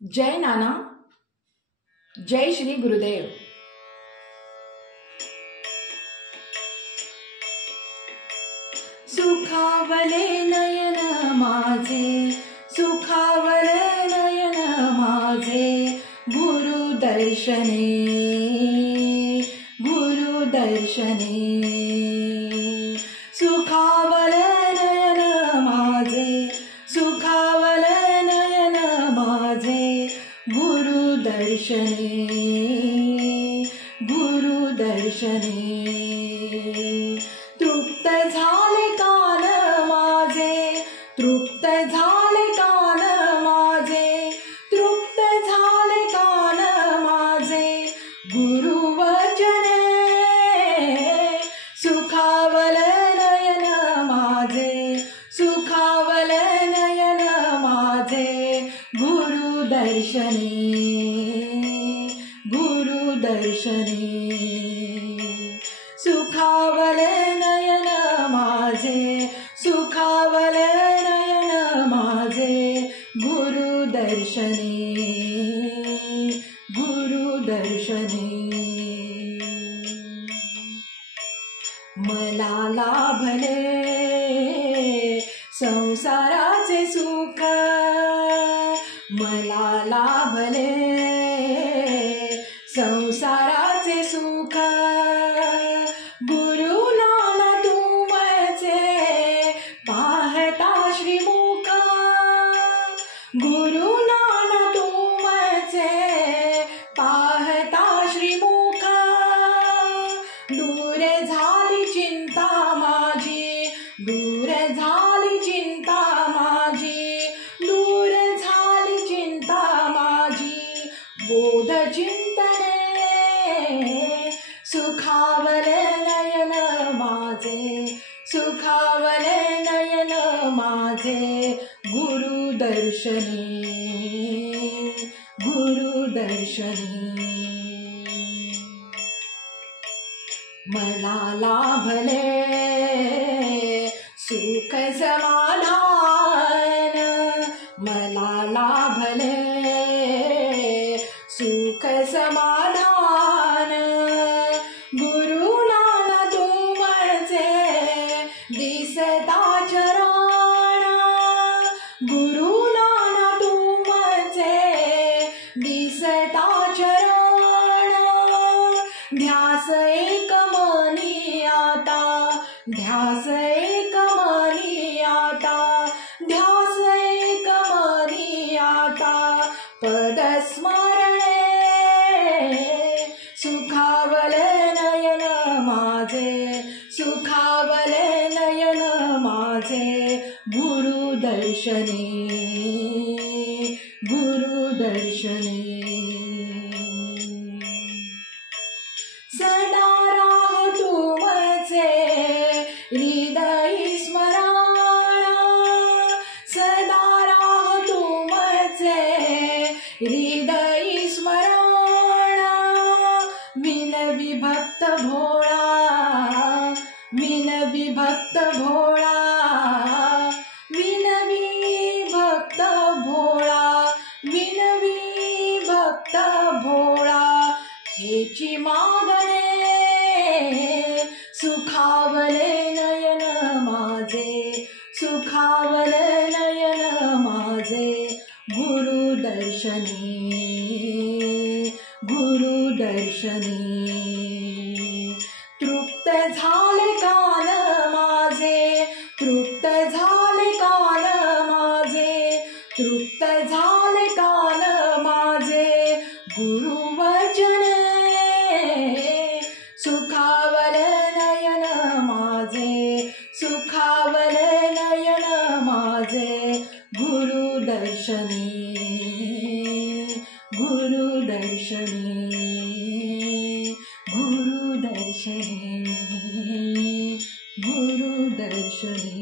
जय नाना, जय श्री गुरुदेव। सुखावले नयन माझे, सुखावले नयन माझे, गुरुदर्शने, गुरुदर्शने। सुखावले नयन माझे, सुखावले नयन माझे, गुरुदर्शने, गुरुदर्शने। तृप्त झाले कान माझे, तृप्त झाले कान माझे, तृप्त झाले कान माझे, गुरुवचने। सुखावले नयन माझे, सुखावले नयन माझे, गुरुदर्शने, गुरुदर्शने। सुखावले नयन माझे, सुखावले नयन माझे, गुरुदर्शने, गुरुदर्शने। मला लाभले संसाराचे सुख, मला लाभले संसाराचे सुख, गुरु नाना तुमचे पाहता श्रीमुख, गुरु नाना तुमचे पाहता श्रीमुख। दूर झाली चिंता माझी, दूर झाली चिंता माझी, दूर झाली चिंता माझी, बोध चिंतने। सुखावले नयन माझे, सुखावले नयन माझे, गुरुदर्शने, गुरुदर्शने। मला लाभले सुख समाधान, मला लाभले सुख समाधान, गुरु नाना तुमचे दिसता चरण, गुरु नाना तुमचे दिसता चरण। ध्यास एक मनी आता, ध्यास एक मनी आता, ध्यास एक मनी आता, पदस्मरणे। सुखावले नयन माझे, सुखावले नयन माझे, गुरुदर्शने, गुरुदर्शने। सदा राहो तुमचे हृदय स्मरण, सदा राहो तुमचे हृदय स्मरण। विन विभक्त भोळा, विन विभक्त भोळा, विन विभक्त भोळा, विन विभक्त भोळा, हेची मागणे। सुखावले नयन माझे, सुखावले नयन माझे, गुरुदर्शने, गुरुदर्शने। तृप्त झाले कान माझे, तृप्त झाले कान माझे, तृप्त झाले कान माझे, गुरुवचने। सुखावले नयन माझे, सुखावले नयन माझे, गुरुदर्शने, गुरुदर्शने, गुरुदर्शने, गुरुदर्शने।